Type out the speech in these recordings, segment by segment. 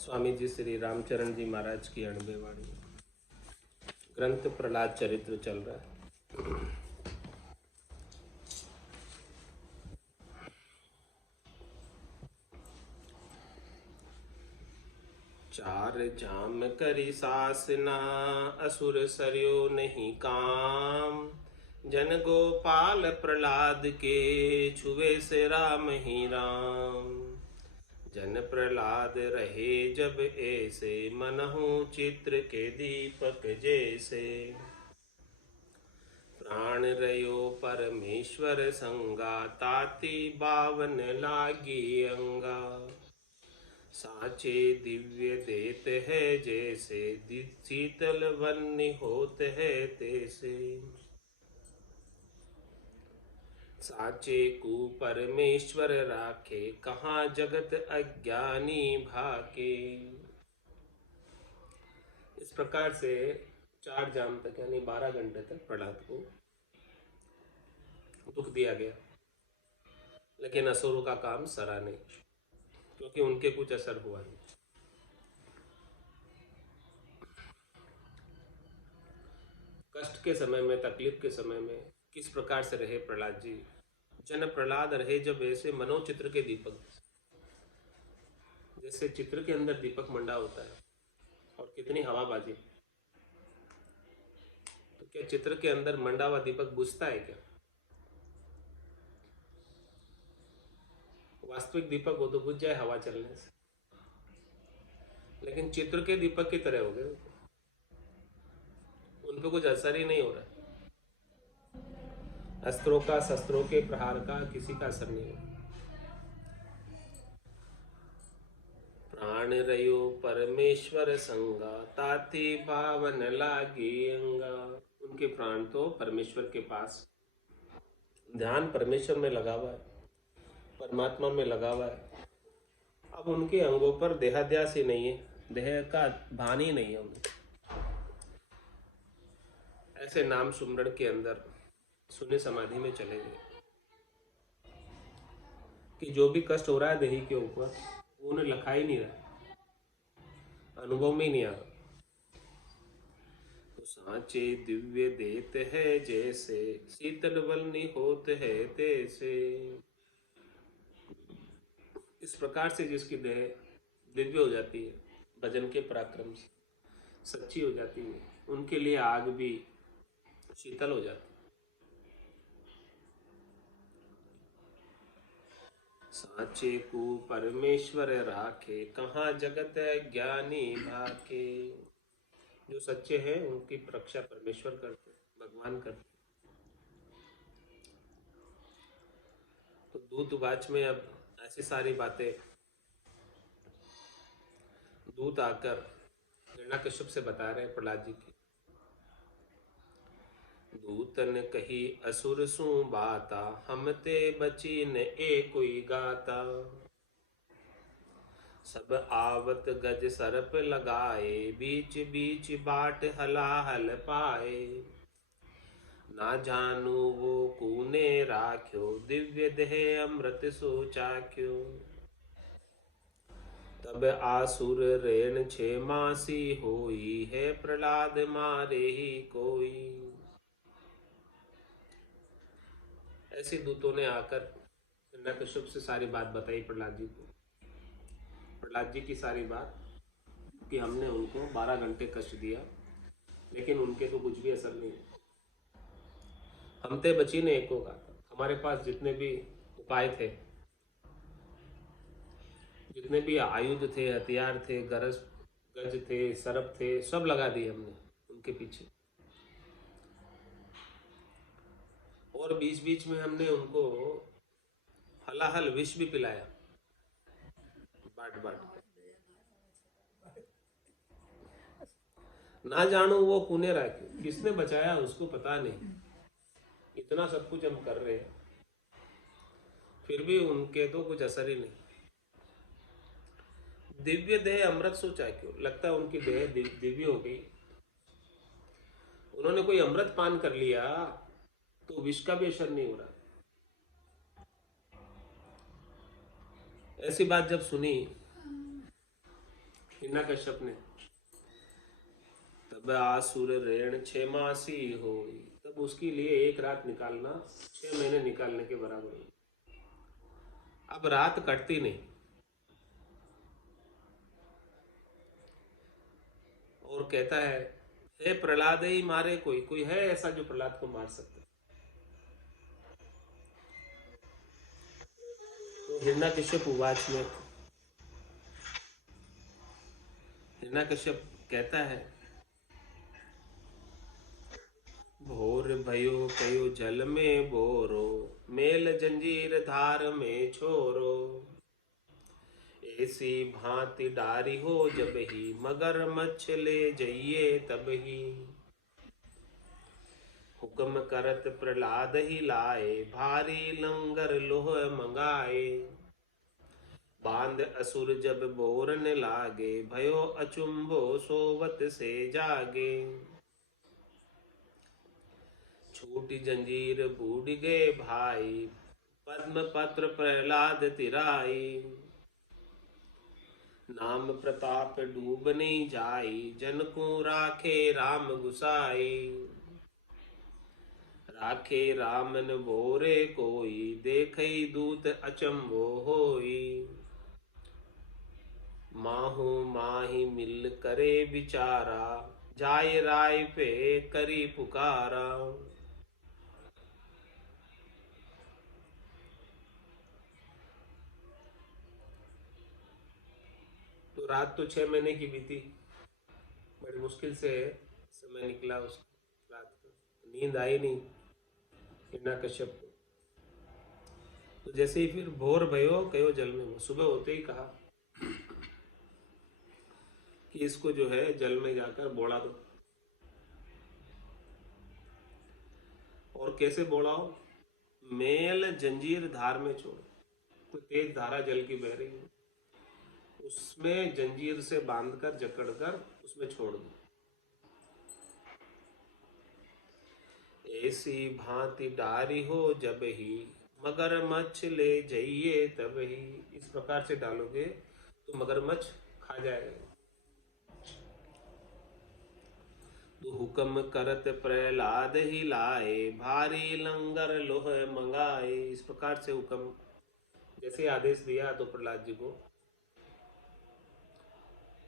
स्वामी जी श्री रामचरण जी महाराज की 90 वाणी। ग्रंथ प्रहलाद चरित्र चल रहा है। चार जाम करी सासना, असुर सरयो नहीं काम। जन गोपाल प्रहलाद के, छुए से राम ही राम। जन प्रहलाद रहे जब ऐसे, मनहु चित्र के दीपक जैसे। प्राण रयो परमेश्वर संगा, ताति बावन लागी अंगा। साचे दिव्य देत है जैसे, शीतल वन्य होत है तैसे। साचे को परमेश्वर राखे, कहाँ जगत अज्ञानी भाके। इस प्रकार से 4 जाम तक यानी 12 घंटे तक प्रहलाद को दुख दिया गया, लेकिन असुरों का काम सरा नहीं, क्योंकि उनके कुछ असर हुआ नहीं। कष्ट के समय में, तकलीफ के समय में किस प्रकार से रहे प्रहलाद जी। जन प्रहलाद रहे जब ऐसे, मनोचित्र के दीपक जैसे चित्र के अंदर दीपक मंडा होता है और कितनी हवाबाजी, तो क्या चित्र के अंदर मंडा हुआ दीपक बुझता है क्या? वास्तविक दीपक हो तो बुझ जाए हवा चलने से, लेकिन चित्र के दीपक की तरह हो गए, उन पर कुछ असर ही नहीं हो रहा। अस्त्रों का, शस्त्रों के प्रहार का किसी का असर नहीं हो रहा। प्राण रयो परमेश्वर संगा, ताति पावन लागी अंगा। उनके प्राण तो परमेश्वर के पास, ध्यान परमेश्वर में लगा हुआ है, परमात्मा में लगा हुआ है। अब उनके अंगों पर देहाध्यास ही नहीं है, देह का भान ही नहीं है उन्हें। ऐसे नाम सुमरण के अंदर शून्य समाधि में चले गए कि जो भी कष्ट हो रहा है देही के ऊपर, वो उन्हें लखा ही नहीं रहा, अनुभव में ही नहीं आ रहा। तो सांचे दिव्य देत है जैसे, शीतल वल्नी होत है तैसे। इस प्रकार से जिसकी देह दिव्य हो जाती है, भजन के पराक्रम से सच्ची हो जाती है, उनके लिए आग भी शीतल हो जाती है। साचे को परमेश्वर राखे, कहाँ जगत ज्ञानी भाके। जो सच्चे हैं उनकी रक्षा परमेश्वर करते, भगवान करते। तो दूतवाच में अब ऐसी सारी बातें दूत आकर हिरण्यकश्यप से बता रहे हैं प्रहलाद जी की। दूतन कही असुर सु बाता, हम ते बची न ए कोई गाता। सब आवत गज सरप लगाए, बीच बीच बाट हलाहल पाए। ना जानू वो कूने राख्यो, दिव्य देह अमृत सो चाख्यो। तब आसुर रेण छे मासी होई, है प्रहलाद मारे ही कोई। ऐसे दूतों ने आकर हिरण्यकश्यप से सारी बात बताई प्रहलाद जी को। प्रहलाद जी की सारी बात कि हमने उनको 12 घंटे कष्ट दिया, लेकिन उनके तो कुछ भी असर नहीं। हम ते बची ने एको का, हमारे पास जितने भी उपाय थे, जितने भी आयुध थे, हथियार थे, गज थे, सरप थे, सब लगा दिए हमने उनके पीछे। और बीच बीच में हमने उनको हलाहल विष भी पिलाया, बाट बाट। ना जानू वो पुण्य राखे, किसने बचाया उसको पता नहीं। इतना सब कुछ हम कर रहे हैं, फिर भी उनके तो कुछ असर ही नहीं। दिव्य देह अमृत सोचा क्यों, लगता है उनकी देह दिव्य हो गई। उन्होंने कोई अमृत पान कर लिया तो विष का भी असर नहीं हो रहा। ऐसी बात जब सुनी हिरण्यकश्यप ने, तब आसुर ऋण 6 मासी होई, तब उसके लिए एक रात निकालना 6 महीने निकालने के बराबर है। अब रात कटती नहीं, और कहता है हे प्रहलाद ही मारे, कोई कोई है ऐसा जो प्रहलाद को मार सकता है? तो हिरण्यकश्यप उवाच में हिरण्यकश्यप कहता है, भोर भयो कयो जल में बोरो, मेल जंजीर धार में छोरो, ऐसी भांति डारी हो जब ही, मगर मच्छ ले जइये तब ही। हुक्म करत प्रहलाद ही लाए, भारी लंगर लोह मंगाए, बांध असुर जब बोरन लागे, भयो अचुंबो सोवत से जागे, छूटी जंजीर बूढ़ गए भाई, पद्म पत्र प्रहलाद तिराई, नाम प्रताप डूब नहीं जाई, जन को राखे राम गुसाई, राखे रामन बोरे कोई, देखई दूत अचंभो होई, माहू माही मिल करे बिचारा, जाय राय पे करी पुकारा। तो रात तो 6 महीने की बीती, बड़ी मुश्किल से समय निकला उस रात को, नींद आई नहीं हिरण्यकश्यप को। तो जैसे ही फिर भोर भयो कयो जल में, सुबह होते ही कहा कि इसको जो है जल में जाकर बोला दो। और कैसे बोलाओ? मेल जंजीर धार में छोड़ो, कोई तेज धारा जल की बह रही है, उसमें जंजीर से बांधकर जकड़कर उसमें छोड़ दो। ऐसी भांति डारी हो जब ही, मगरमच्छ ले जाइए तब ही। इस प्रकार से डालोगे तो मगरमच्छ खा जाएगा। तो हुक्म करत प्रहलाद ही लाए, भारी लंगर लोह मंगाए। इस प्रकार से हुक्म, जैसे आदेश दिया तो प्रहलाद जी को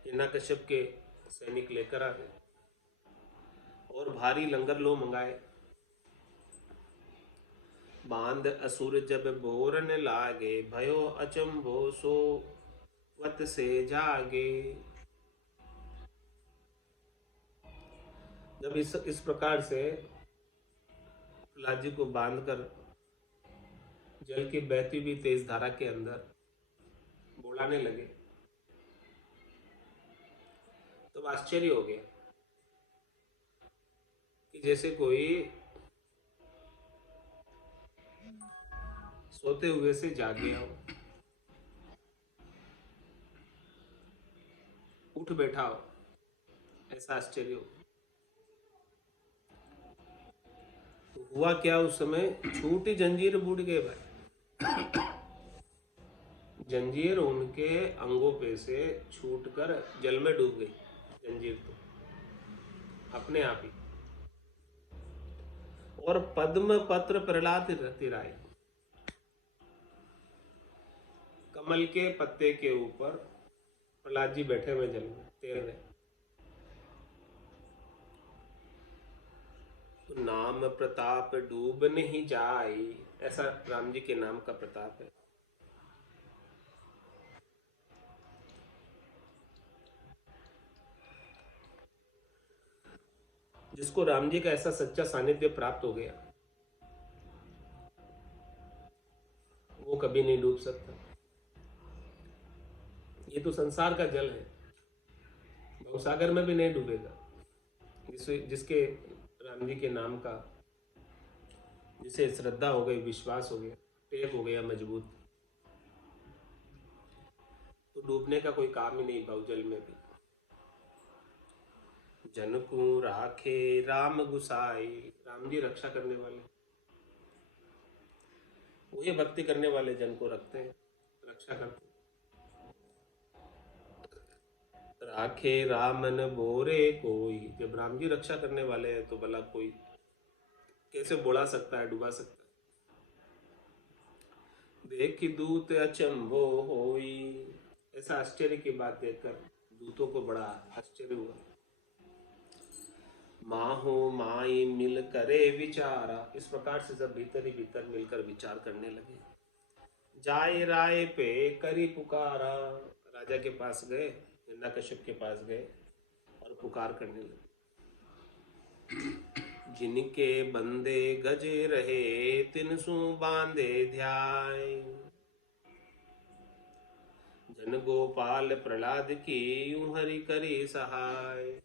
हिरण्यकश्यप के सैनिक लेकर आ गए और भारी लंगर लो मंगाए। बांध असुर जब बोरन लागे, भयो अचंभो सो वत से जागे। जब इस प्रकार से प्रहलाद जी को बांधकर जल की बहती हुई तेज धारा के अंदर बुलाने लगे, तो आश्चर्य हो गया कि जैसे कोई सोते हुए से जाग गया हो, उठ बैठा हो, ऐसा आश्चर्य हो। तो हुआ क्या उस समय? छूटी जंजीर बूढ़ गए भाई, जंजीर उनके अंगों पे से छूटकर जल में डूब गई जंजीर, तो अपने आप ही। और पद्म पत्र प्रहलाद तिराई, कमल के पत्ते के ऊपर प्रहलाद जी बैठे हुए जल में तैर रहे। तो नाम प्रताप डूब नहीं जाई, ऐसा राम जी के नाम का प्रताप है। जिसको राम जी का ऐसा सच्चा सानिध्य प्राप्त हो गया, वो कभी नहीं डूब सकता। ये तो संसार का जल है, भवसागर में भी नहीं डूबेगा। जिसके राम जी के नाम का, जिसे श्रद्धा हो गई, विश्वास हो गया, टेक हो गया मजबूत, तो डूबने का कोई काम ही नहीं भाव जल में भी। जन को राखे राम गुसाई, राम जी रक्षा करने वाले, वही भक्ति करने वाले जन को रखते हैं, रक्षा करते हैं। राखे रामन बोरे कोई। जब राम जी रक्षा करने वाले हैं तो भला कोई कैसे बुला सकता है, डुबा सकता है। देखी दूत अचंभो होई। ऐसा आश्चर्य की बात देखकर दूतों को बड़ा आश्चर्य हुआ। माहो माई मिल करे विचारा। इस प्रकार से सब भीतर ही भीतर मिलकर विचार करने लगे। जाय राय पे करी पुकारा। राजा के पास गए, हिरण्यकश्यप के पास गए और पुकार करने लगे। जिनके बंदे गजे रहे तिनसु बांधे ध्याय। जन गोपाल प्रहलाद की यूं हरि करी सहाय।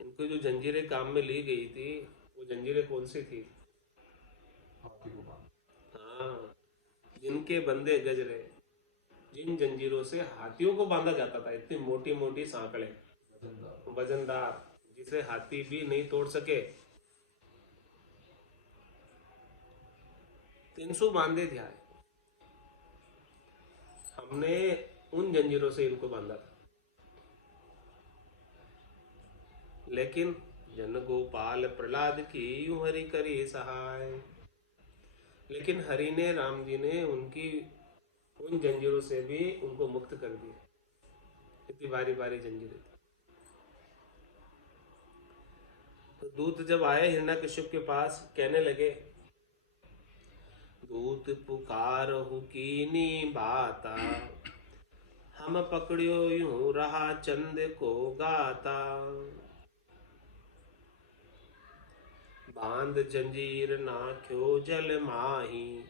इनको जो जंजीरें काम में ली गई थी वो जंजीरें कौन सी थी? हाँ, जिनके बंदे गज रहे, जिन जंजीरों से हाथियों को बांधा जाता था, इतनी मोटी मोटी सांकड़े, वजनदार, जिसे हाथी भी नहीं तोड़ सके। 300 बांधे ध्याय। हमने उन जंजीरों से इनको बांधा था। लेकिन जन गोपाल प्रहलाद की यूं हरि करी सहाय। लेकिन हरि ने, राम जी ने उनकी उन जंजीरों से भी उनको मुक्त कर दिया। इतनी बारी बारी जंजीरें थी। तो दूत जब आए हिरण्यकश्यप के पास, कहने लगे, दूत पुकारहु कीनी बाता। हम पकड़ियो यूं रहा चंद को गाता। बांध जंजीर नाख्यो जल माही।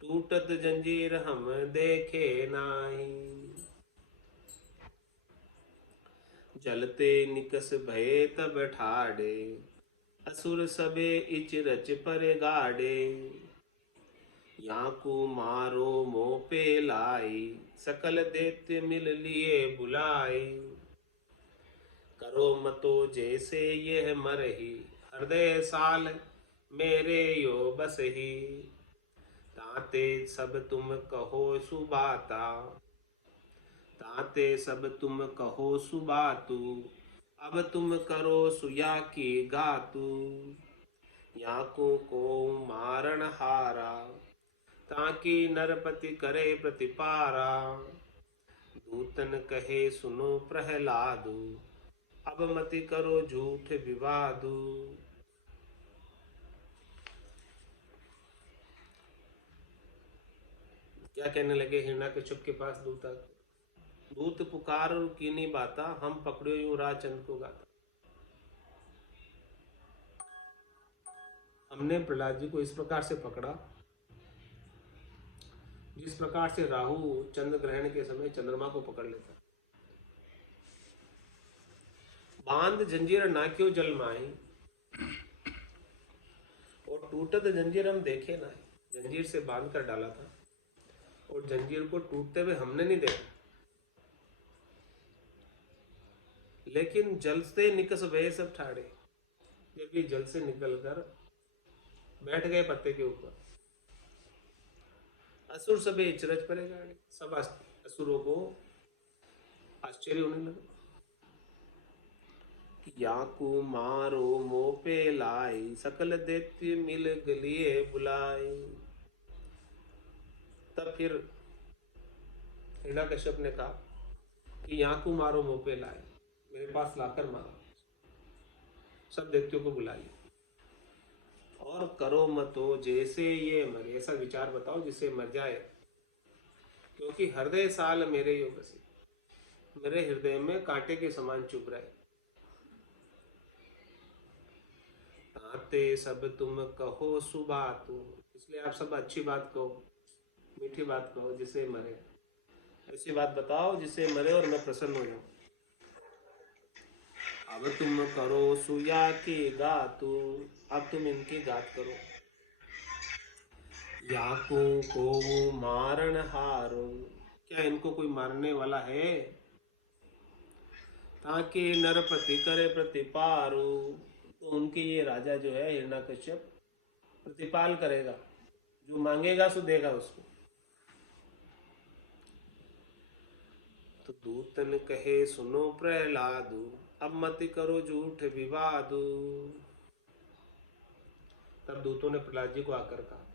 टूटत जंजीर हम देखे नाही। जलते निकस भये तब ठाड़े। असुर सबे इच रच पर गाड़े। याकू मारो मोह पे लाई। सकल दैत्य मिल लिए बुलाई। करो मतो जैसे यह मरही। हृदय साल मेरे यो बस ही। ताते सब तुम कहो सुबाता। ताते सब तुम कहो सुबातु। अब तुम करो सुया की गातु। याकू को मारण हारा। ताकि नरपति करे प्रतिपारा। दूतन कहे सुनो प्रहलादु। अब मति करो झूठ विवादु। क्या कहने लगे हिरण्यकश्यप के पास दूत आके? दूत पुकार कीनी बाता। हम पकड़ो यूं राह चंद को गाता। हमने प्रहलाद जी को इस प्रकार से पकड़ा जिस प्रकार से राहु चंद्र ग्रहण के समय चंद्रमा को पकड़ लेता। बांध जंजीर नाक्यो जल माही। और टूटत जंजीर हम देखे ना। जंजीर से बांध कर डाला था और जंजीर को टूटते हुए हमने नहीं देखा। लेकिन जल से निकस भये सब ठाड़े। जब ये जल से निकलकर बैठ गए पत्ते के ऊपर, असुर सबे इचरज परे गाड़े। सब असुरों को आश्चर्य होने लगा। याकू मारो मोह पे लाई। सकल दैत्य मिल गलिए बुलाई। तब फिर हिरण्यकश्यप ने कहा कि याकू मारो मोह पे लाए, मेरे पास लाकर मारो। सब दैत्यों को बुलाइए और करो मतो जैसे ये मरे। ऐसा विचार बताओ जिससे मर जाए। क्योंकि हृदय साल मेरे योग से, मेरे हृदय में कांटे के समान चुभ रहे। ताते सब तुम कहो सुबातु। इसलिए आप सब अच्छी बात कहो, मीठी बात कहो जिससे मरे। ऐसी बात बताओ जिससे मरे और मैं प्रसन्न हो जाऊं। अब तुम करो सुया की गातु। अब तुम इनकी गात करो। याकू को मारण हारो। क्या इनको कोई मारने वाला है? ताकि नरपति करे प्रतिपारू। तो उनके ये राजा जो है हिरण्यकश्यप प्रतिपाल करेगा। जो मांगेगा सो देगा उसको। तो दूतन कहे सुनो प्रहलादु, अब मत करो झूठ विवादु। तब दूतों ने प्रहलाद जी को आकर कहा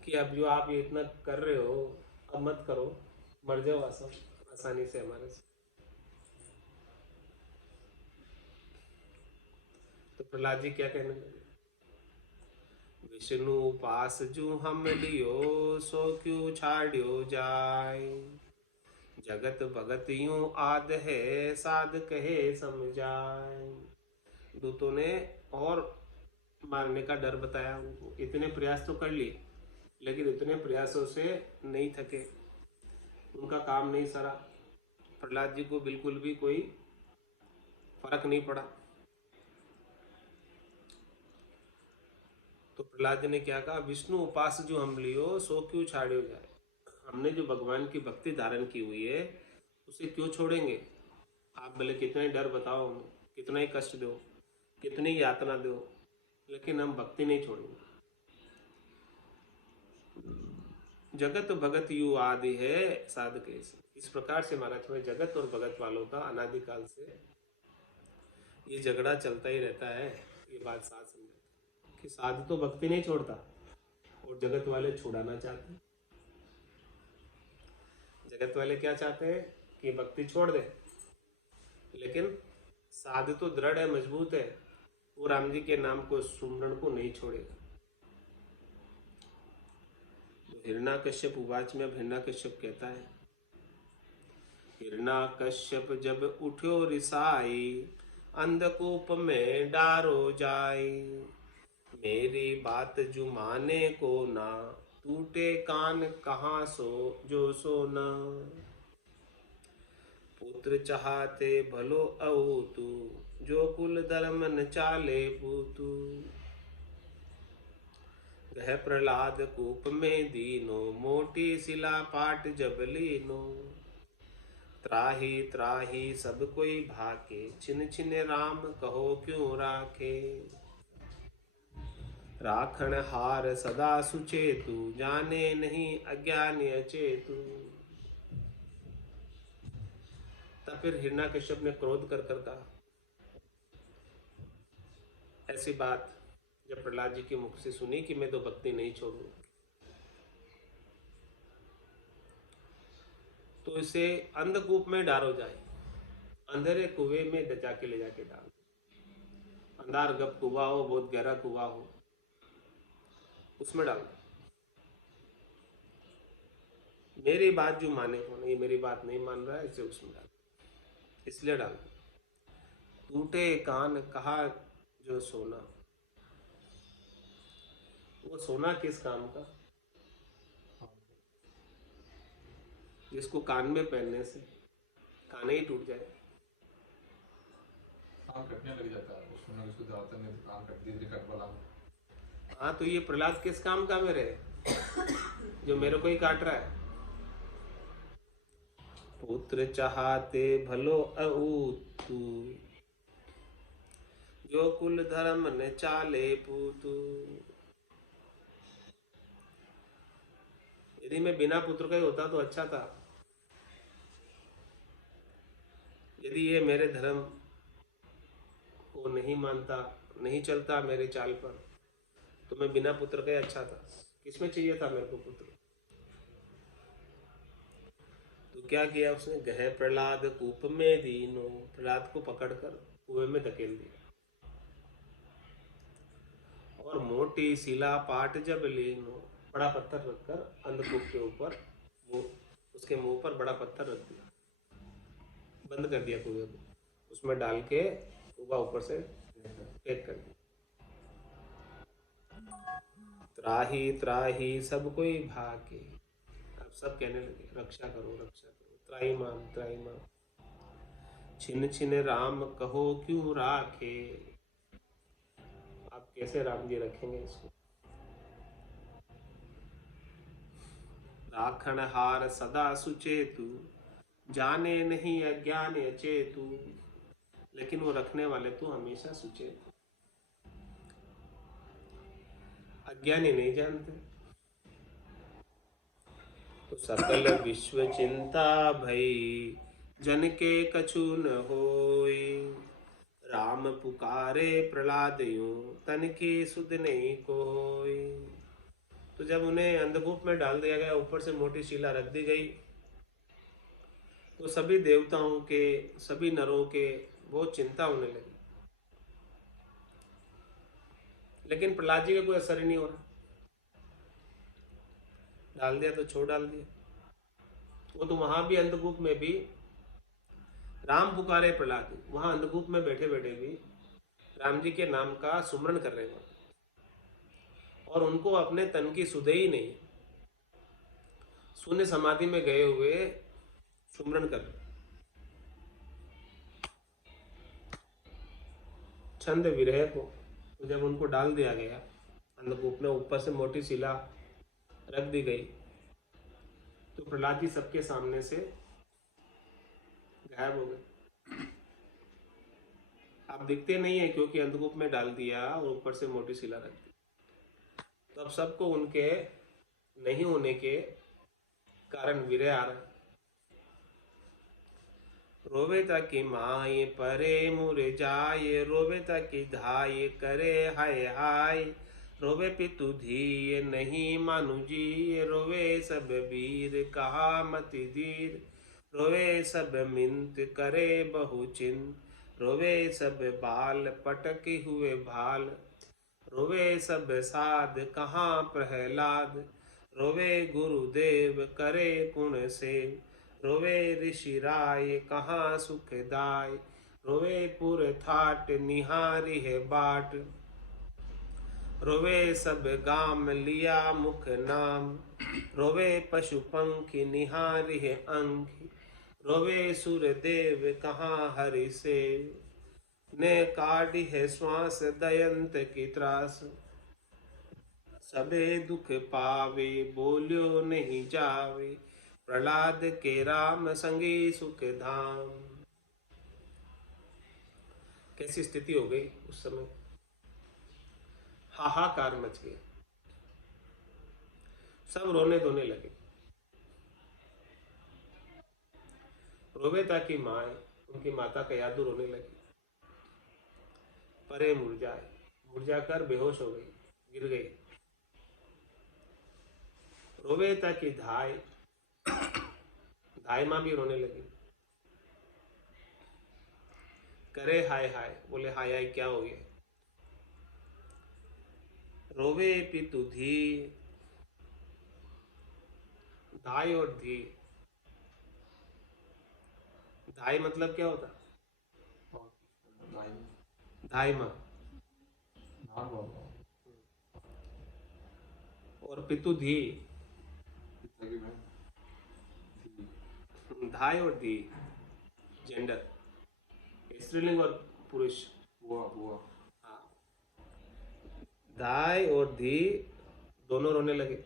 कि अब जो आप ये इतना कर रहे हो, अब मत करो, मर जाओ आसानी से हमारे से। तो प्रहलाद जी क्या कहने लगे, विष्णु पास जू हम लियो, सो क्यों छाड़ियो जाय। जगत भगत यूं आद है, साध कहे समझाय। दूतों ने और मारने का डर बताया उनको। इतने प्रयास तो कर लिए, लेकिन इतने प्रयासों से नहीं थके, उनका काम नहीं सरा। प्रहलाद जी को बिल्कुल भी कोई फर्क नहीं पड़ा। तो प्रहलाद जी ने क्या कहा, विष्णु उपास जो हम लियो, सो क्यों छाड़ियो जाए। हमने जो भगवान की भक्ति धारण की हुई है, उसे क्यों छोड़ेंगे। आप भले कितने डर बताओ हमें, कितना ही कष्ट दो, कितनी ही यातना दो, लेकिन हम भक्ति नहीं छोड़ेंगे। जगत भगत यू आदि है साधके से। इस प्रकार से महाराज में जगत और भगत वालों का अनादिकाल से ये झगड़ा चलता ही रहता है। ये बात साथ समझे कि साधु तो भक्ति नहीं छोड़ता और जगत वाले छुड़ाना चाहते हैं। जगत वाले क्या चाहते हैं कि भक्ति छोड़ दे, लेकिन साधु तो दृढ़ है, मजबूत है, वो राम जी के नाम को, सुमरण को नहीं छोड़ेगा। हिरण्यकश्यप उवाच में अब हिरण्यकश्यप कहता है, हिरण्यकश्यप जब उठ्यो रिसाई, अंधकूप में डारो जाई। मेरी बात जो माने को ना, टूटे कान कहाँ सो जो सोना। पुत्र चाहते भलो अवतु, जो कुल धर्म न चाले पूतु। गह प्रहलाद कूप में दीनो, मोटी शिला पाट जब लीनो। त्राही त्राही सब कोई भाके, छिन छिन राम कहो क्यों राखे। राखण हार सदा सुचेतु, जाने नहीं अज्ञान अचेतु। तब फिर हिरण्यकश्यप ने क्रोध कर कर कहा, ऐसी बात जब प्रहलाद जी के मुख से सुनी कि मैं तो भक्ति नहीं छोड़ूंगा, तो इसे अंधकूप में डालो जाए। अंधेरे कुएं में जाके ले जाके डाल। अंधार गप कुआ हो, बहुत गहरा कुआ हो, उसमें डाल। मेरी बात जो माने हो, नहीं मेरी बात नहीं मान रहा है, इसे उसमें डाल, इसलिए डाल। टूटे कान कहा जो सोना। वो सोना किस काम का, जिसको कान में पहनने से कान ही टूट जाए। कान कटने लग जाता है, उसमें उसको दांतों में तो कान कट दी कट वाला। हाँ, तो ये प्रहलाद किस काम का मेरे, जो मेरे को ही काट रहा है। पुत्र चाहते भलो अऊतु, जो कुल धर्म न चाले पूतु। यदि मैं बिना पुत्र का ही होता तो अच्छा था। यदि ये मेरे धर्म को नहीं मानता, नहीं चलता मेरे चाल पर, तो मैं बिना पुत्र का ही अच्छा था। किसमें चाहिए था मेरे को पुत्र। तो क्या किया उसने, गह प्रहलाद कूप में दीनो। प्रहलाद को पकड़कर कुएं में धकेल दिया। और मोटी शिला पाट जब लीनो, बड़ा पत्थर रखकर अंधकूप के ऊपर, वो उसके मुंह पर बड़ा पत्थर रख दिया, बंद कर दिया कुएं को, उसमें डाल के कुआ ऊपर से फेंक कर दिया। त्राही त्राही सब कोई भागे। अब सब कहने लगे, रक्षा करो रक्षा करो, त्राही मान त्राही मान। छिन छिन राम कहो क्यों राखे। आप कैसे राम जी रखेंगे इसको। राखण हार सदा सुचेतु, जाने नहीं अज्ञान अचेतु। लेकिन वो रखने वाले तो हमेशा सुचेत, अज्ञानी नहीं जानते। तो सकल विश्व चिंता भई, जन के कछु न होई। राम पुकारे प्रहलाद यूं, तन की सुध नहीं कोई। तो जब उन्हें अंधकूप में डाल दिया गया, ऊपर से मोटी शिला रख दी गई, तो सभी देवताओं के, सभी नरों के बहुत चिंता होने लगी। लेकिन प्रहलाद जी का कोई असर ही नहीं हो रहा। डाल दिया तो छोड़ डाल दिया। वो तो वहां भी अंधकूप में भी राम पुकारे प्रहलाद, वहां अंधकूप में बैठे बैठे भी राम जी के नाम का सुमरण कर रहे हैं, और उनको अपने तन की सुधे ही नहीं, शून्य समाधि में गए हुए सुमरण कर रहे। छंद विरह को तो जब उनको डाल दिया गया अंधकूप में, ऊपर से मोटी शिला रख दी गई, तो प्रहलाद जी सबके सामने से गायब हो गए। आप दिखते नहीं है क्योंकि अंधकूप में डाल दिया और ऊपर से मोटी शिला रख दी। तो अब सबको उनके नहीं होने के कारण विरह आ रहा है। रोवे ताकि माए परे मुरे जाए, रोवे ताकि धाये करे हाय हाय। रोवे पितु धीय नहीं मानु जी, रोवे सब वीर कहा मति धीर। रोवे सब मिंत करे बहु चिंत, रोवे सब बाल पटके हुए भाल। रोवे सब साध कहाँ प्रहलाद, रोवे गुरुदेव करे पुण्य से। रोवे ऋषि राय कहाँ सुखदाय, रोवे पुर थाट निहारी है बाट। रोवे सब गाम लिया मुख नाम, रोवे पशु पंखी निहारी है अंकी। रोवे सुर देव कहाँ हरि से, ने काढ़ी है श्वास दयंत की त्रास। सबे दुख पावे बोलियो नहीं जावे, प्रहलाद के राम संगी सुख धाम। कैसी स्थिति हो गई उस समय, हाहाकार मच गया, सब रोने धोने लगे। रोवे ताकि माए, उनकी माता का यादू रोने लगी। परे मुरझाए, मुरझाकर बेहोश हो गई, गिर गई। रोवे ताकि धाय, धाय माँ भी रोने लगी। करे हाय हाय, बोले हाय हाय क्या हो गया। रोवे पितु धी, धाय और धी, धाय मतलब क्या होता, धाय माँ, और पितु धी, धाय और धी जेंडर, स्त्रीलिंग और पुरुष। हाँ, धाय और धी दोनों रोने लगे।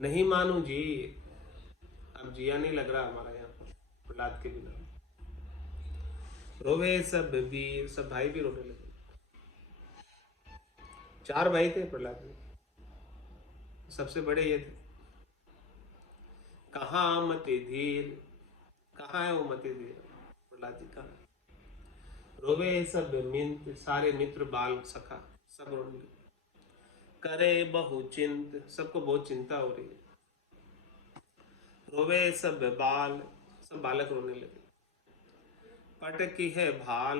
नहीं मानू जी, अब जिया नहीं लग रहा हमारा यहाँ पर प्रहलाद के बिना। रोवे सब वीर, सब भाई भी रोने लगे। 4 भाई थे प्रहलाद में, सबसे बड़े ये थे। कहाँ मति धीर, कहाँ है वो मति धीर, प्रहलाद जी कहाँ। रोवे सब मिंत, सारे मित्र बाल सखा सब रोने लगे। करे बहु चिंत, सबको बहुत चिंता हो रही है। रोवे सब बाल, सब बालक रोने लगे। पटकी है भाल,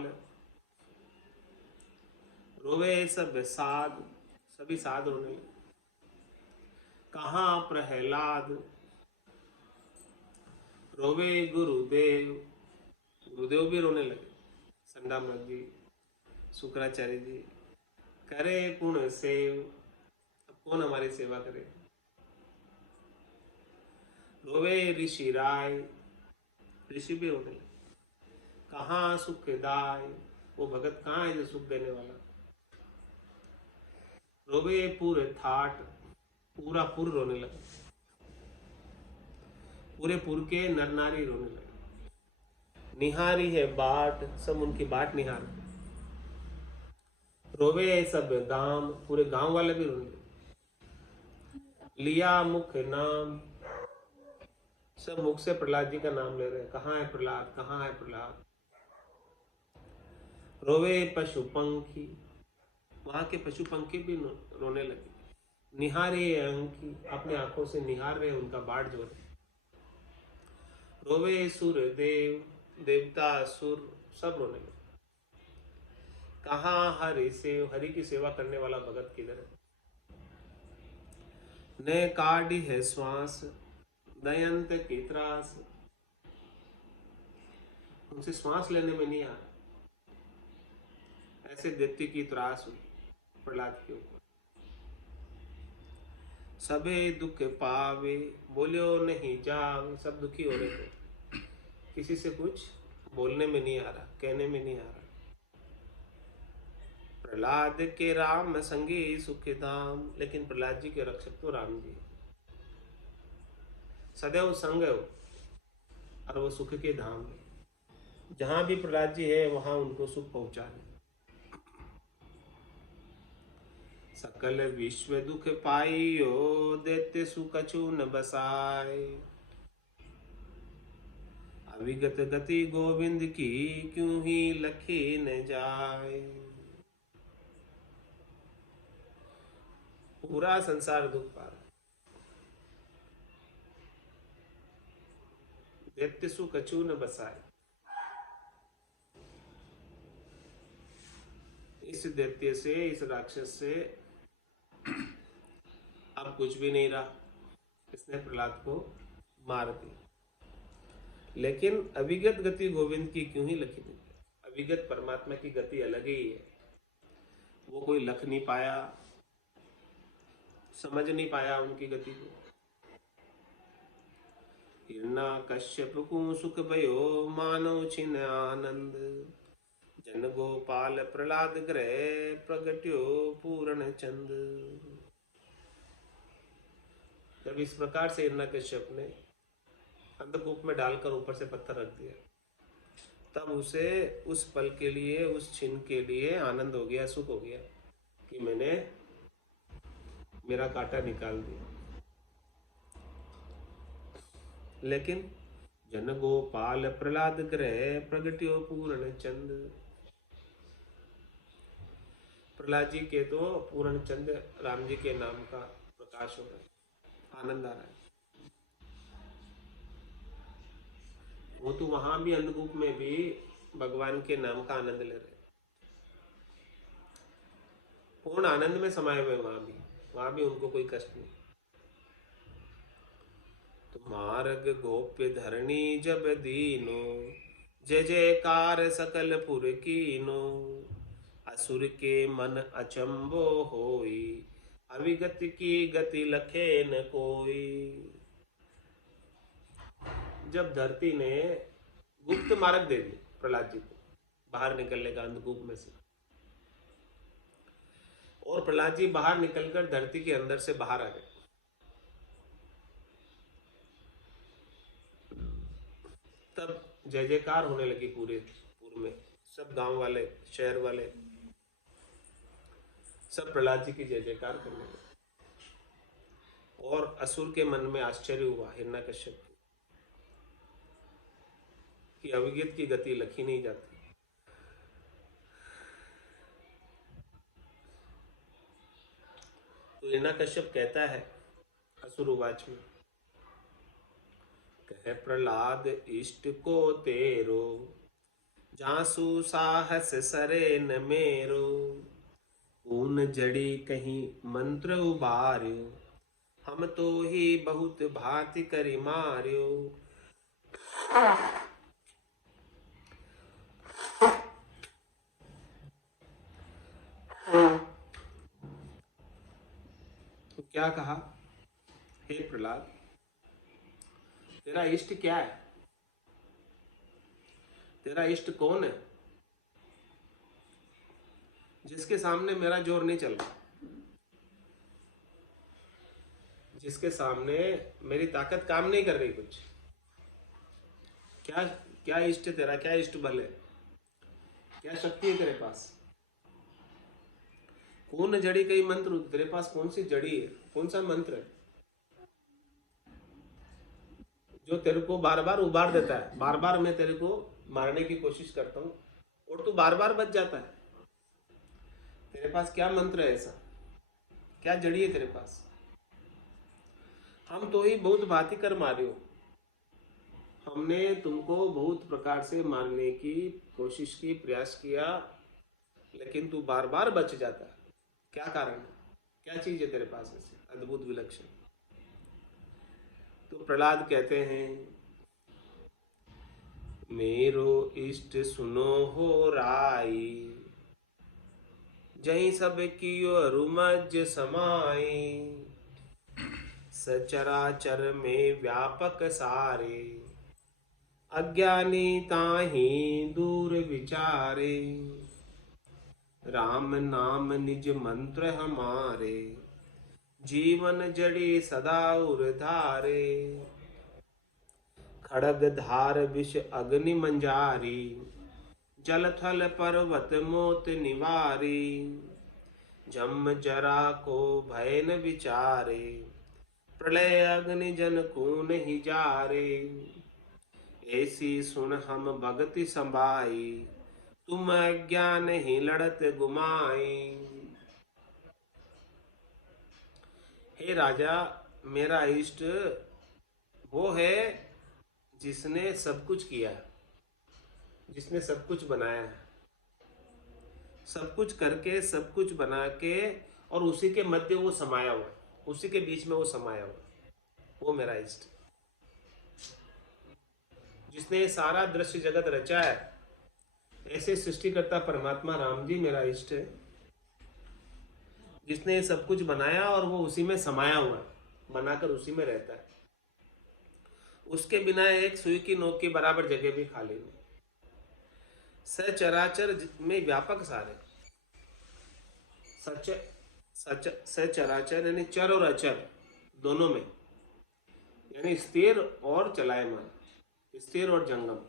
रोवे सब साध, सभी साध रोने लगे। कहाँ प्रहलाद, रोवे गुरुदेव, गुरुदेव भी रोने लगे। संडामक जी, शुक्राचार्य जी, करे पुण्य सेव, अब कौन हमारी सेवा करे। रोवे ऋषि राय, ऋषि भी रोने लगे। कहाँ सुखदाय, वो भगत कहाँ है जो सुख देने वाला। रोवे पूरे थाट, पूरा पुर रोने लगा। पूरे पुर के नर नारी रोने लगे। निहारी है बाट, सब उनकी बाट निहार। रोवे सब गांव, पूरे गांव वाले भी रोने लगे। लिया मुख नाम, सब मुख से प्रहलाद जी का नाम ले रहे हैं, कहाँ है प्रहलाद, कहाँ है प्रहलाद। रोवे पशु पंखी, वहां के पशु पंखी भी रोने लगे। निहारे अंकी, अपने आंखों से निहार रहे उनका बाढ़ जो है। रोवे सुर देव, देवता सुर सब रोने लगे। कहाँ हरि से, हरि की सेवा करने वाला भगत किधर है। ने काढ़ी है श्वास, दयंत की त्रास, उनसे श्वास लेने में नहीं आ रहा। ऐसे दैत्य की त्रास हुई प्रहलाद के ऊपर। सबे दुख पावे, बोलियो नहीं जावे, सब दुखी हो रहे थे, किसी से कुछ बोलने में नहीं आ रहा, कहने में नहीं आ रहा। प्रहलाद के राम संगी सुख धाम, लेकिन प्रहलाद जी के रक्षक तो राम जी सदैव संग है वो, और वो सुख के धाम है। जहां भी प्रहलाद जी है वहां उनको सुख पहुंचा है। सकल विश्व दुख पाइयो, दैत्य सुकछु न बसाए। अविगत गति गोविंद की, क्यों ही लखी न जाए। पूरा संसार दुख पा रहा, दैत्य सुकछु न बसाए। इस दैत्य से, इस राक्षस से अब कुछ भी नहीं रहा, इसने प्रहलाद को मार दिया। लेकिन अविगत गति गोविंद की क्यों ही लखी नहीं। अविगत परमात्मा की गति अलग ही है, वो कोई लख नहीं पाया, समझ नहीं पाया उनकी गति को। हिरणा कश्यप को सुख भयो, मानव छिन आनंद। जन गोपाल प्रहलाद ग्रह, प्रगट्यो पूर्ण चंद। जब इस प्रकार से हिरणा कश्यप ने अंधकूप में डालकर ऊपर से पत्थर रख दिया, तब उसे उस पल के लिए, उस छिन के लिए आनंद हो गया, सुख हो गया कि मैंने मेरा कांटा निकाल दिया। लेकिन जन गोपाल प्रहलाद ग्रह, प्रगट्यो पूर्ण चंद। प्रहलाद जी के तो पूर्ण चंद राम जी के नाम का प्रकाश हो रहा है, आनंद आ रहा है। वो तो वहां भी अंधकूप में भी भगवान के नाम का आनंद ले रहे, पूर्ण आनंद में समाये हुए। वहां भी उनको कोई कष्ट नहीं। तो मार्ग गोप्य धरणी जब दीनो, जय जयकार सकल पुर कीनो। असुर के मन अचंबो होई, अविगत की गति लखे न कोई। जब धरती ने गुप्त मार्ग दे दी प्रहलाद जी को बाहर निकलने का अंधकूप में से, और प्रहलाद जी बाहर निकलकर धरती के अंदर से बाहर आ गए, तब जय जयकार होने लगी पूरे पूर्व में। सब गांव वाले, शहर वाले सब प्रहलाद जी की जय जयकार करने लगे। और असुर के मन में आश्चर्य हुआ हिरण्यकश्यप कि अविगत की गति लखी नहीं जाती। तो हिरण्यकश्यप कहता है असुरवाच में, कह प्रहलाद इष्ट को तेरो, जासु साहस सरे न मेरो। ऊन जड़ी कहीं मंत्र उबार्यो, हम तो ही बहुत भांति करि मार्यो। तो क्या कहा, हे प्रहलाद तेरा इष्ट क्या है, तेरा इष्ट कौन है जिसके सामने मेरा जोर नहीं चल रहा, जिसके सामने मेरी ताकत काम नहीं कर रही कुछ। क्या क्या इष्ट है तेरा, क्या इष्ट बल है, क्या शक्ति है तेरे पास। कौन जड़ी कई मंत्र, तेरे पास कौन सी जड़ी है, कौन सा मंत्र है जो तेरे को बार बार उबार देता है, बार बार मैं तेरे को मारने की कोशिश करता हूँ और तू बार बार बच जाता है। तेरे पास क्या मंत्र है ऐसा, क्या जड़ी है तेरे पास? हम तो ही बहुत भांति कर मारे हो, हमने तुमको बहुत प्रकार से मारने की कोशिश की, प्रयास किया, लेकिन तू बार बार बच जाता है। क्या कारण है, क्या चीज है तेरे पास ऐसे अद्भुत विलक्षण? तो प्रहलाद कहते हैं, मेरो इष्ट सुनो हो राई, जहीं सब कियो रुमज समाई, सचराचर में व्यापक सारे, अज्ञानी ताही दूर विचारे, राम नाम निज मंत्र हमारे, जीवन जड़ी सदा उर्धारे, खड़ग धार विष अग्नि मंजारी, जल थल पर्वत मोत निवारी, जम जरा को भय न विचारे, प्रलय अग्नि जन कून ही जारे, ऐसी सुन हम भगति संभाई, तुम अज्ञान ही लड़त गुमाई। हे राजा, मेरा इष्ट वो है जिसने सब कुछ किया, जिसने सब कुछ बनाया है, सब कुछ करके सब कुछ बना के, और उसी के मध्य वो समाया हुआ, उसी के बीच में वो समाया हुआ, वो मेरा इष्ट। जिसने सारा दृश्य जगत रचा है, ऐसे सृष्टिकर्ता परमात्मा राम जी मेरा इष्ट है, जिसने सब कुछ बनाया और वो उसी में समाया हुआ है, बनाकर उसी में रहता है। उसके बिना एक सुई की नोक के बराबर जगह भी खाली नहीं। सचराचर में व्यापक सारे, सच सच सचराचर यानी चर और अचर दोनों में, यानी स्थिर और चलायमान, स्थिर और जंगम,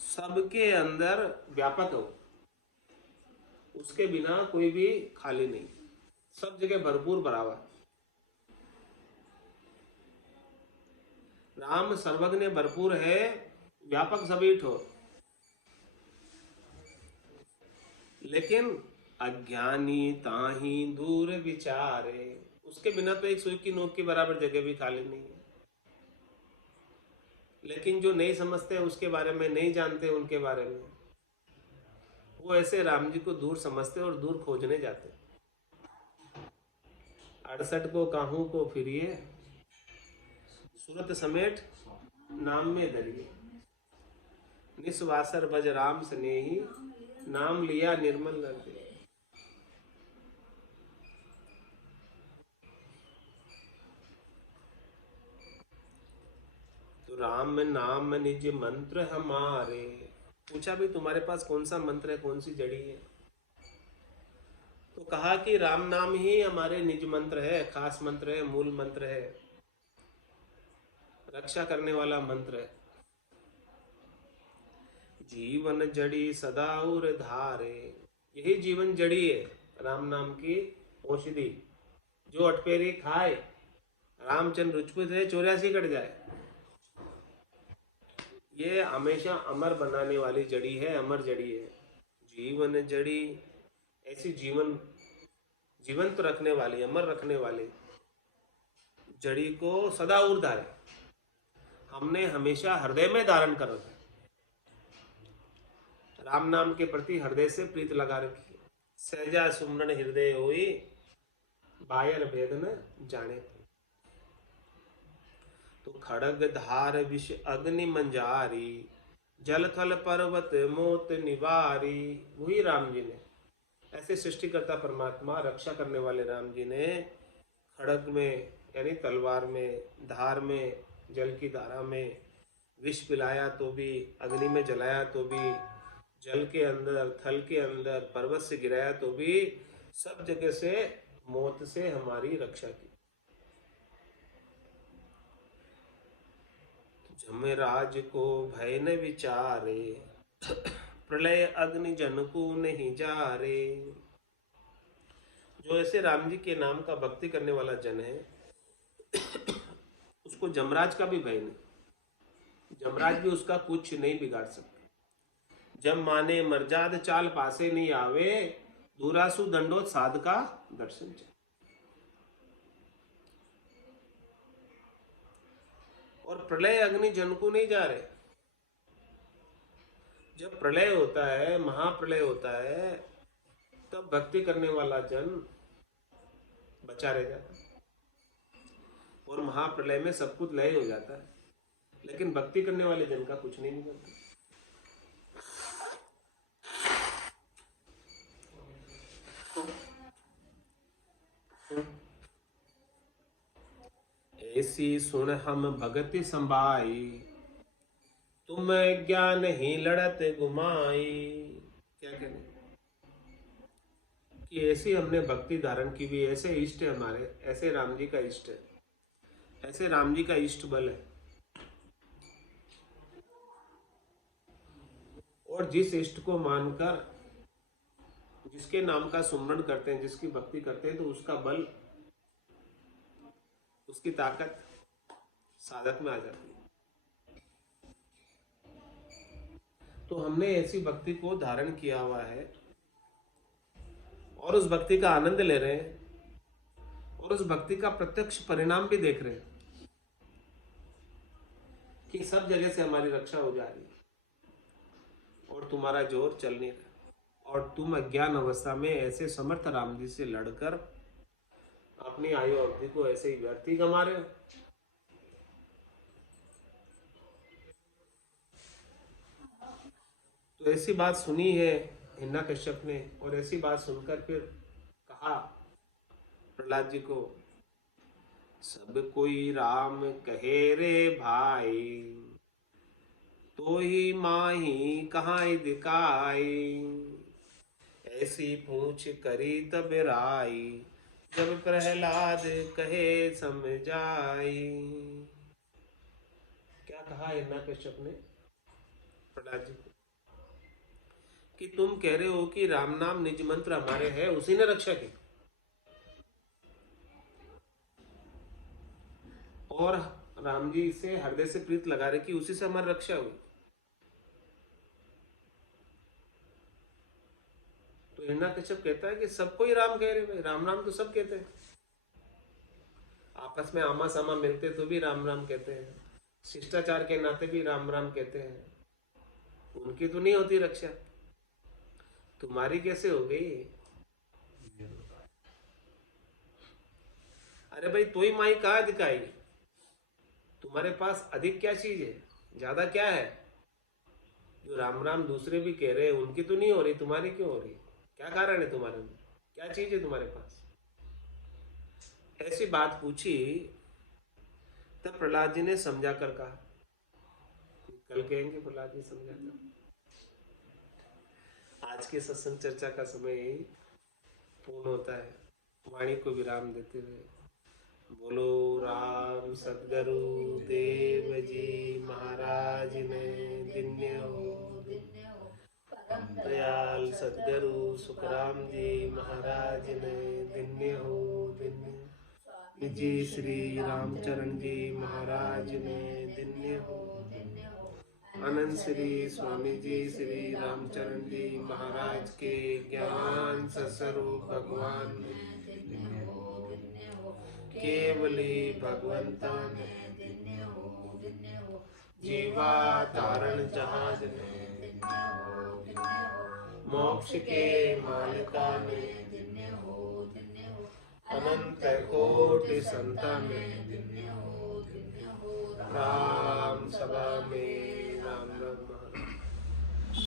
सबके अंदर व्यापक हो, उसके बिना कोई भी खाली नहीं, सब जगह भरपूर भरा। राम सर्वज्ञ भरपूर है, व्यापक सभी ठोर, लेकिन अज्ञानी ताही दूर विचारे, उसके बिना तो एक सुई की नोक के बराबर जगह भी खाली नहीं है। लेकिन जो नहीं समझते उसके बारे में, नहीं जानते उनके बारे में, वो ऐसे राम जी को दूर समझते और दूर खोजने जाते। 68 को काहू को फिरिए, सूरत समेट नाम में धरिए, निस्वासर भज राम स्नेही, नाम लिया निर्मल नरते। तो राम नाम निज मंत्र हमारे, पूछा भी तुम्हारे पास कौन सा मंत्र है, कौन सी जड़ी है? तो कहा कि राम नाम ही हमारे निज मंत्र है, खास मंत्र है, मूल मंत्र है, रक्षा करने वाला मंत्र है। जीवन जड़ी सदा उर धारे, यही जीवन जड़ी है, राम नाम की औषधि। जो अटपेरी खाए, रामचंद्र रुचपुत है 84 कट जाए, ये हमेशा अमर बनाने वाली जड़ी है, अमर जड़ी है। जीवन जड़ी ऐसी जीवंत रखने वाली, अमर रखने वाली जड़ी को सदा उर धारे, हमने हमेशा हृदय में धारण कर रखा है। राम नाम के प्रति हृदय से प्रीत लगा रखी है। सहजा सुमरन हृदय होई, बायल भेद न जाने। तो खड़ग धार विष अग्नि मंजारी, जल थल पर्वत मोत निवारी, वही राम जी ने, ऐसे सृष्टिकर्ता परमात्मा, रक्षा करने वाले राम जी ने खड़ग में यानी तलवार में, धार में, जल की धारा में विष पिलाया तो भी, अग्नि में जलाया तो भी, जल के अंदर, थल के अंदर, पर्वत से गिराया तो भी, सब जगह से मौत से हमारी रक्षा की। जमराज को भय न विचारे, प्रलय अग्नि जन को नहीं जारे। जो ऐसे राम जी के नाम का भक्ति करने वाला जन है, उसको जमराज का भी भय नहीं, जमराज भी उसका कुछ नहीं बिगाड़ सकते। जब माने मर्जाद चाल पासे नहीं आवे, दूरासु दंडोत साध का दर्शन चाहिए। और प्रलय अग्नि जन को नहीं जा रहे। जब प्रलय होता है, महाप्रलय होता है, तब भक्ति करने वाला जन बचा रह जाता है। और महाप्रलय में सब कुछ लय हो जाता है, लेकिन भक्ति करने वाले जन का कुछ नहीं निकलता। ऐसी सुन हम भगति संभाई, तुम ज्ञान ही लड़त घुमाई। क्या कहने कि ऐसी हमने भक्ति धारण की भी, ऐसे इष्ट है हमारे, ऐसे राम जी का इष्ट है, ऐसे राम जी का इष्ट बल है। और जिस इष्ट को मानकर जिसके नाम का सुमरण करते हैं, जिसकी भक्ति करते हैं, तो उसका बल, उसकी ताकत साधक में आ जाती है। तो हमने ऐसी भक्ति को धारण किया हुआ है और उस भक्ति का आनंद ले रहे हैं और उस भक्ति का प्रत्यक्ष परिणाम भी देख रहे हैं कि सब जगह से हमारी रक्षा हो जा रही है और तुम्हारा जोर चल नहीं रहा, और तुम अज्ञान अवस्था में ऐसे समर्थ राम जी से लड़कर अपनी आयु अवधि को ऐसे ही व्यर्थ ही गंवा रहे हो। तो ऐसी बात सुनी है हिरण्यकश्यप ने, और ऐसी बात सुनकर फिर कहा प्रहलाद जी को, सब कोई राम कहे रे भाई, तो ही माही कहाँ दिखाई। ऐसी पूछ करी तब राई, जब प्रहलाद कहे समझाई। क्या कहा हिरण्यकश्यप ने प्रहलाद जी को कि तुम कह रहे हो कि राम नाम निज मंत्र हमारे है, उसी ने रक्षा की, और राम जी से हृदय से प्रीत लगा रहे कि उसी से हमारी रक्षा हुई। तो हिरण्यकश्यप कहता है कि सबको ही राम कह रहे भाई, राम राम तो सब कहते हैं, आपस में आमा सामा मिलते तो भी राम राम कहते हैं, शिष्टाचार के नाते भी राम राम कहते हैं, उनकी तो नहीं होती रक्षा, तुम्हारी कैसे हो गई? अरे भाई, तो ही माई कहाँ दिखाई, तुम्हारे पास अधिक क्या चीज है, ज्यादा क्या है? जो राम राम दूसरे भी कह रहे हैं उनकी तो नहीं हो रही, तुम्हारी क्यों हो रही? क्या कारण है तुम्हारे में, क्या चीज है तुम्हारे पास? ऐसी बात पूछी तब प्रहलाद जी ने समझा कर कहा, कल कहेंगे प्रहलाद जी समझा कर। आज के सत्संग चर्चा का समय यही पूर्ण होता है। वाणी को विराम देते हुए बोलो राम सदगुरु देव जी महाराज ने दिन्य हो, दयाल सदगुरु सुखराम जी महाराज ने दिन्य हो, दिन्य जी श्री रामचरण जी महाराज ने दिन्य हो, आनंद श्री स्वामी जी श्री रामचरण जी महाराज के ज्ञान सस्वरूप भगवान केवली भगवंता ने जीवा तारण जहाज ने, मोक्ष के मालिका ने, अनंत कोटि संतान ने,